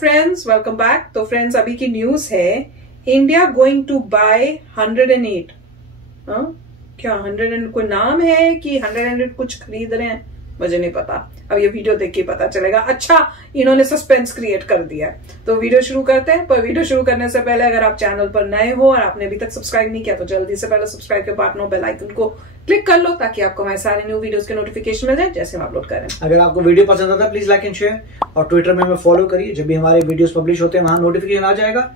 Friends, welcome back. तो friends, अभी की न्यूज है, इंडिया गोइंग टू बाय 108। क्या 100 कोई नाम है कि 108 कुछ खरीद रहे हैं, मुझे नहीं पता। अब ये वीडियो देख के पता चलेगा। अच्छा, इन्होंने सस्पेंस क्रिएट कर दिया है। तो वीडियो शुरू करते हैं। पर वीडियो शुरू करने से पहले अगर आप चैनल पर नए हो और आपने अभी तक सब्सक्राइब नहीं किया तो जल्दी से पहले सब्सक्राइब के बटन और बेल आइकन को क्लिक कर लो, ताकि आपको हमारे सारे न्यू वीडियोस के नोटिफिकेशन मिल जाए जैसे हम अपलोड करें। अगर आपको वीडियो पसंद आता है प्लीज लाइक एंड शेयर, और ट्विटर में हमें फॉलो करिए। जब भी हमारे वीडियोस पब्लिश होते हैं वहां नोटिफिकेशन आ जाएगा।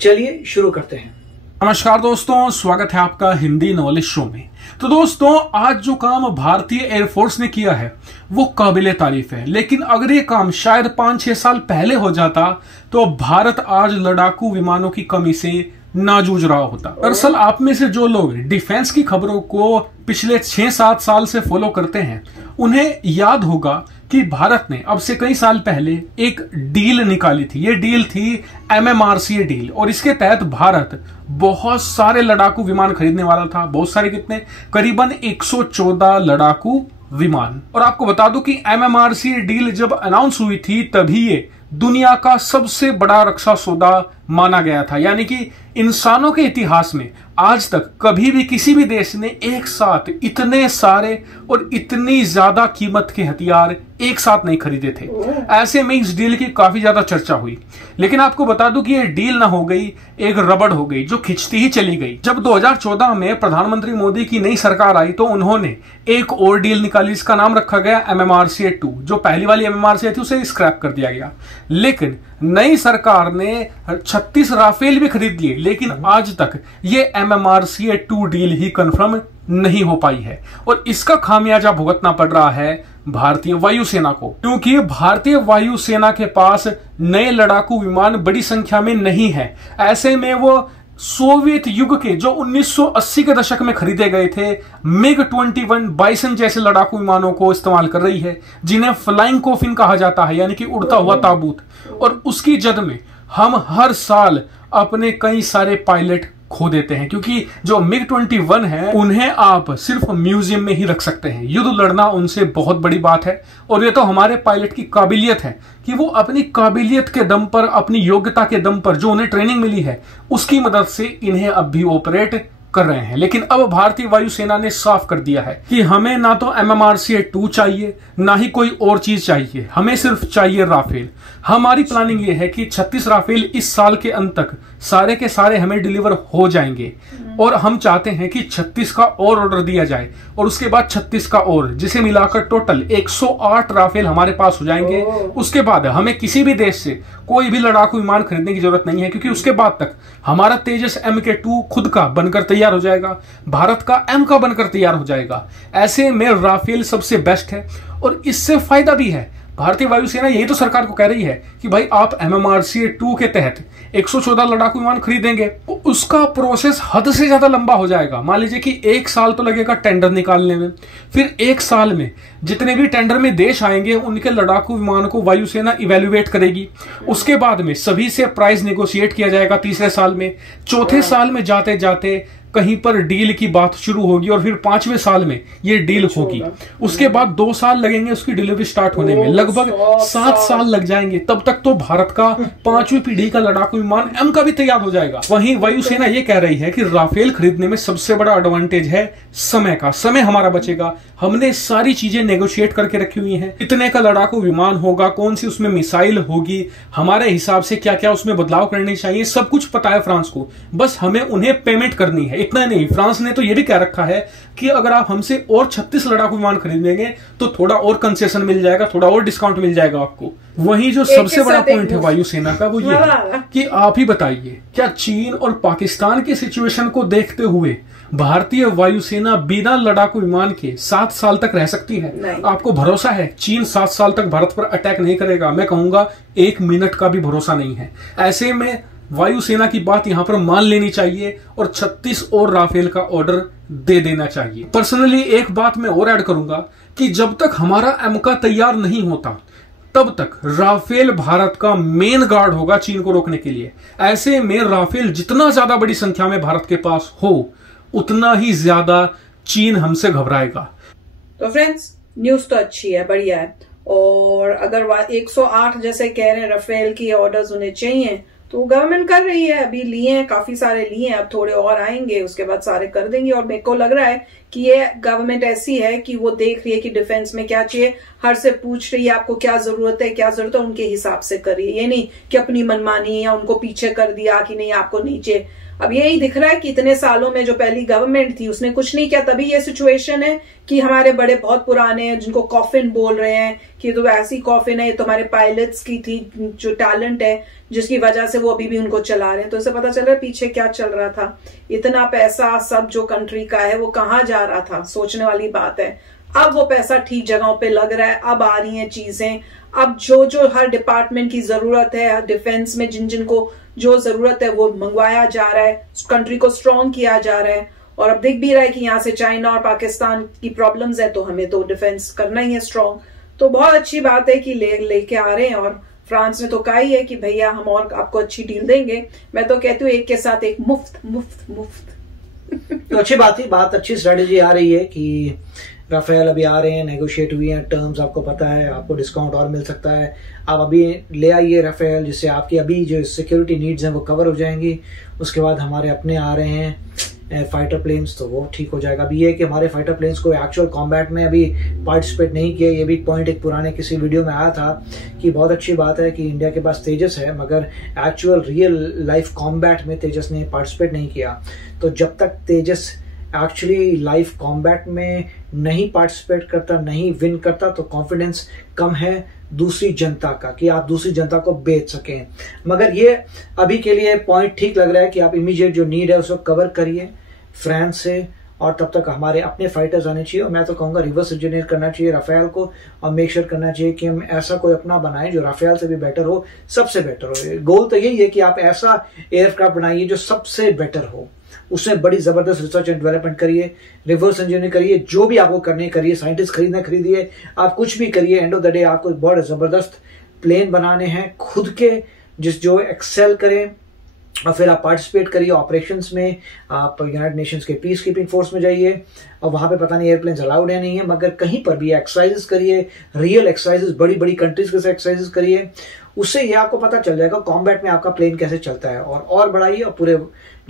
चलिए शुरू करते हैं। नमस्कार दोस्तों, स्वागत है आपका हिंदी नॉलेज शो में। तो दोस्तों, आज जो काम भारतीय एयरफोर्स ने किया है वो काबिले तारीफ है, लेकिन अगर ये काम शायद 5-6 साल पहले हो जाता तो भारत आज लड़ाकू विमानों की कमी से ना जूझ रहा होता। दरअसल आप में से जो लोग डिफेंस की खबरों को पिछले 6-7 साल से फॉलो करते हैं उन्हें याद होगा कि भारत ने अब से कई साल पहले एक डील निकाली थी। ये डील थी MMRCA डील, और इसके तहत भारत बहुत सारे लड़ाकू विमान खरीदने वाला था। बहुत सारे कितने? करीबन 114 लड़ाकू विमान। और आपको बता दूं कि MMRCA डील जब अनाउंस हुई थी तभी ये दुनिया का सबसे बड़ा रक्षा सौदा माना गया था। यानी कि इंसानों के इतिहास में आज तक कभी भी किसी भी देश ने एक साथ इतने सारे और इतनी ज्यादा कीमत के हथियार एक साथ नहीं खरीदे थे। ऐसे में इस डील की काफी ज्यादा चर्चा हुई, लेकिन आपको बता दूं कि ये डील ना हो गई, एक रबड़ हो गई जो खिंचती ही चली गई। जब 2014 में प्रधानमंत्री मोदी की नई सरकार आई तो उन्होंने एक और डील निकाली, इसका नाम रखा गया MMRCA 2। जो पहली वाली MMRCA थी उसे स्क्रैप कर दिया गया। लेकिन नई सरकार ने 36 राफेल भी खरीद लिए, लेकिन आज तक ये MMRCA 2 डील ही कंफर्म नहीं हो पाई है। और इसका खामियाजा भुगतना पड़ रहा है भारतीय वायुसेना को, क्योंकि भारतीय वायुसेना के पास नए लड़ाकू विमान बड़ी संख्या में नहीं है। ऐसे में वो सोवियत युग के जो 1980 के दशक में खरीदे गए थे MiG-21 बाइसन जैसे लड़ाकू विमानों को इस्तेमाल कर रही है, जिन्हें फ्लाइंग कॉफिन कहा जाता है, यानी कि उड़ता हुआ ताबूत। और उसकी जद में हम हर साल अपने कई सारे पायलट खो देते हैं, क्योंकि जो MiG-21 है उन्हें आप सिर्फ म्यूजियम में ही रख सकते हैं। युद्ध लड़ना उनसे बहुत बड़ी बात है, और ये तो हमारे पायलट की काबिलियत है कि वो अपनी काबिलियत के दम पर, अपनी योग्यता के दम पर, जो उन्हें ट्रेनिंग मिली है उसकी मदद से इन्हें अब भी ऑपरेट कर रहे हैं। लेकिन अब भारतीय वायुसेना ने साफ कर दिया है कि हमें ना तो MMRCA 2 चाहिए, ना ही कोई और चीज चाहिए, हमें सिर्फ चाहिए राफेल। हमारी प्लानिंग ये है कि 36 राफेल इस साल के अंत तक सारे के सारे हमें डिलीवर हो जाएंगे, और हम चाहते हैं कि 36 का और ऑर्डर दिया जाए, और उसके बाद 36 का और, जिसे मिलाकर टोटल 108 राफेल हमारे पास हो जाएंगे। उसके बाद हमें किसी भी देश से कोई भी लड़ाकू विमान खरीदने की जरूरत नहीं है, क्योंकि उसके बाद तक हमारा तेजस MK2 खुद का बनकर तैयार हो जाएगा, भारत का M का बनकर तैयार हो जाएगा। ऐसे में राफेल सबसे बेस्ट है, और इससे फायदा भी है। भारतीय वायुसेना यही तो सरकार को कह रही है कि भाई आप MMRCA 2 के तहत 114 लड़ाकू विमान खरीदेंगे, तो उसका प्रोसेस हद से ज्यादा लंबा हो जाएगा। मान लीजिए कि 1 साल तो लगेगा टेंडर निकालने में, फिर 1 साल में जितने भी टेंडर में देश आएंगे उनके लड़ाकू विमान को वायुसेना इवेल्युएट करेगी। उसके बाद में सभी से प्राइस नेगोशिएट किया जाएगा 3रे साल में। 4थे साल में जाते जाते कहीं पर डील की बात शुरू होगी, और फिर 5वें साल में ये डील होगी। उसके बाद 2 साल लगेंगे उसकी डिलीवरी स्टार्ट होने में, लगभग 7 साल लग जाएंगे। तब तक तो भारत का 5वीं पीढ़ी का लड़ाकू विमान M का भी तैयार हो जाएगा। वहीं वायुसेना ये कह रही है कि राफेल खरीदने में सबसे बड़ा एडवांटेज है समय का। समय हमारा बचेगा, हमने सारी चीजें नेगोशिएट करके रखी हुई हैं। कितने का लड़ाकू विमान होगा, कौन सी उसमें मिसाइल होगी, हमारे हिसाब से क्या क्या उसमें बदलाव करने चाहिए, सब कुछ पता है फ्रांस को। बस हमें उन्हें पेमेंट करनी है। इतना नहीं, फ्रांस ने तो यह भी कह रखा है कि अगर आप हमसे और 36 लड़ाकू विमान खरीदेंगे तो थोड़ा और कंसेशन मिल जाएगा, थोड़ा और डिस्काउंट मिल जाएगा आपको। वहीं जो सबसे बड़ा पॉइंट है वायुसेना का वो ये है कि आप ही बताइए, क्या चीन और पाकिस्तान की सिचुएशन को देखते हुए भारतीय वायुसेना बिना लड़ाकू विमान के 7 साल तक रह सकती है? आपको भरोसा है चीन 7 साल तक भारत पर अटैक नहीं करेगा? मैं कहूंगा 1 मिनट का भी भरोसा नहीं है। ऐसे में वायुसेना की बात यहां पर मान लेनी चाहिए और 36 और राफेल का ऑर्डर दे देना चाहिए। पर्सनली एक बात मैं और ऐड करूंगा कि जब तक हमारा M का तैयार नहीं होता तब तक राफेल भारत का मेन गार्ड होगा चीन को रोकने के लिए। ऐसे में राफेल जितना ज्यादा बड़ी संख्या में भारत के पास हो उतना ही ज्यादा चीन हमसे घबराएगा। तो फ्रेंड्स, न्यूज तो अच्छी है, बढ़िया है, और अगर 108 जैसे कह रहे हैं राफेल की ऑर्डर्स उन्हें चाहिए, तो गवर्नमेंट कर रही है। अभी लिए हैं, काफी सारे लिए हैं, अब थोड़े और आएंगे, उसके बाद सारे कर देंगे। और मेरे को लग रहा है कि ये गवर्नमेंट ऐसी है कि वो देख रही है कि डिफेंस में क्या चाहिए, हर से पूछ रही है आपको क्या जरूरत है, उनके हिसाब से कर रही है। ये नहीं कि अपनी मनमानी या उनको पीछे कर दिया कि नहीं आपको नीचे। अब यही दिख रहा है कि इतने सालों में जो पहली गवर्नमेंट थी उसने कुछ नहीं किया, तभी ये सिचुएशन है कि हमारे बड़े बहुत पुराने हैं जिनको कॉफिन बोल रहे हैं कि तो ऐसी कॉफिन है, ये तो हमारे पायलट्स की थी जो टैलेंट है जिसकी वजह से वो अभी भी उनको चला रहे हैं। तो इससे पता चल रहा है पीछे क्या चल रहा था। इतना पैसा सब जो कंट्री का है वो कहाँ जा रहा था, सोचने वाली बात है। अब वो पैसा ठीक जगहों पे लग रहा है, अब आ रही हैं चीजें। अब जो हर डिपार्टमेंट की जरूरत है, डिफेंस में जिनको जो जरूरत है वो मंगवाया जा रहा है, कंट्री को स्ट्रॉन्ग किया जा रहा है। और अब दिख भी रहा है कि यहाँ से चाइना और पाकिस्तान की प्रॉब्लम्स है, तो हमें तो डिफेंस करना ही है स्ट्रॉन्ग। तो बहुत अच्छी बात है कि लेके आ रहे हैं। और फ्रांस ने तो कहा ही है कि भैया हम और आपको अच्छी डील देंगे। मैं तो कहती हूँ एक के साथ एक मुफ्त मुफ्त मुफ्त। तो अच्छी बात ही, बात अच्छी स्ट्रेटेजी आ रही है कि राफेल अभी आ रहे हैं, नेगोशिएट हुई हैं टर्म्स, आपको पता है, आपको डिस्काउंट और मिल सकता है। आप अभी ले आइए राफेल, जिससे आपकी अभी जो सिक्योरिटी नीड्स हैं वो कवर हो जाएंगी। उसके बाद हमारे अपने आ रहे हैं फाइटर प्लेन्स, तो वो ठीक हो जाएगा। अभी ये कि हमारे फाइटर प्लेन्स को एक्चुअल कॉम्बैट में अभी पार्टिसिपेट नहीं किया, ये भी पॉइंट एक पुराने किसी वीडियो में आया था कि बहुत अच्छी बात है कि इंडिया के पास तेजस है, मगर एक्चुअल रियल लाइफ कॉम्बैट में तेजस ने पार्टिसिपेट नहीं किया। तो जब तक तेजस एक्चुअली लाइफ कॉम्बैट में नहीं पार्टिसिपेट करता, नहीं विन करता, तो कॉन्फिडेंस कम है दूसरी जनता का कि आप दूसरी जनता को बेच सकें। मगर ये अभी के लिए पॉइंट ठीक लग रहा है कि आप इमीडिएट जो नीड है उसको कवर करिए फ्रांस से, और तब तक हमारे अपने फाइटर्स आने चाहिए। और मैं तो कहूंगा रिवर्स इंजीनियर करना चाहिए राफेल को, और मेक श्योर करना चाहिए कि हम ऐसा कोई अपना बनाएं जो राफेल से भी बेटर हो, सबसे बेटर हो। गोल तो यही है कि आप ऐसा एयरक्राफ्ट बनाइए जो सबसे बेटर हो, उसमें बड़ी जबरदस्त रिसर्च एंड डेवलपमेंट करिए, रिवर्स इंजीनियरिंग करिए, जो भी आपको करने करिए, साइंटिस्ट खरीदिए, आप कुछ भी करिए। एंड ऑफ द डे आपको बहुत जबरदस्त प्लेन बनाने हैं खुद के, जो एक्सेल करें, और फिर आप पार्टिसिपेट करिए ऑपरेशंस में। आप यूनाइटेड नेशंस के पीस कीपिंग फोर्स में जाइए, और वहां पे पता नहीं एयरप्लेन अलाउड है नहीं है, मगर कहीं पर भी एक्सरसाइजेस करिए, रियल एक्सरसाइजेस, बड़ी बड़ी कंट्रीज के साथ एक्सरसाइजेस करिए। उससे ये आपको पता चल जाएगा कॉम्बैट में आपका प्लेन कैसे चलता है, और बढ़ाइए, और पूरे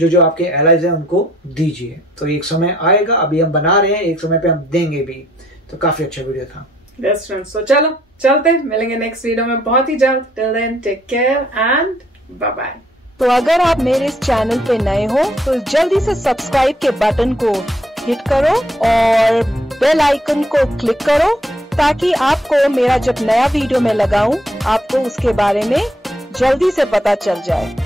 जो आपके एलाइज हैं उनको दीजिए। तो एक समय आएगा, अभी हम बना रहे हैं, एक समय पे हम देंगे भी। तो काफी अच्छा वीडियो था। बेस्ट फ्रेंड्स, तो चलो चलते, मिलेंगे नेक्स्ट वीडियो में बहुत ही जल्द। Till then take care and bye bye. तो अगर आप मेरे इस चैनल पे नए हो तो जल्दी से सब्सक्राइब के बटन को हिट करो और बेल आइकन को क्लिक करो, ताकि आपको मेरा जब नया वीडियो मैं लगाऊं आपको उसके बारे में जल्दी से पता चल जाए।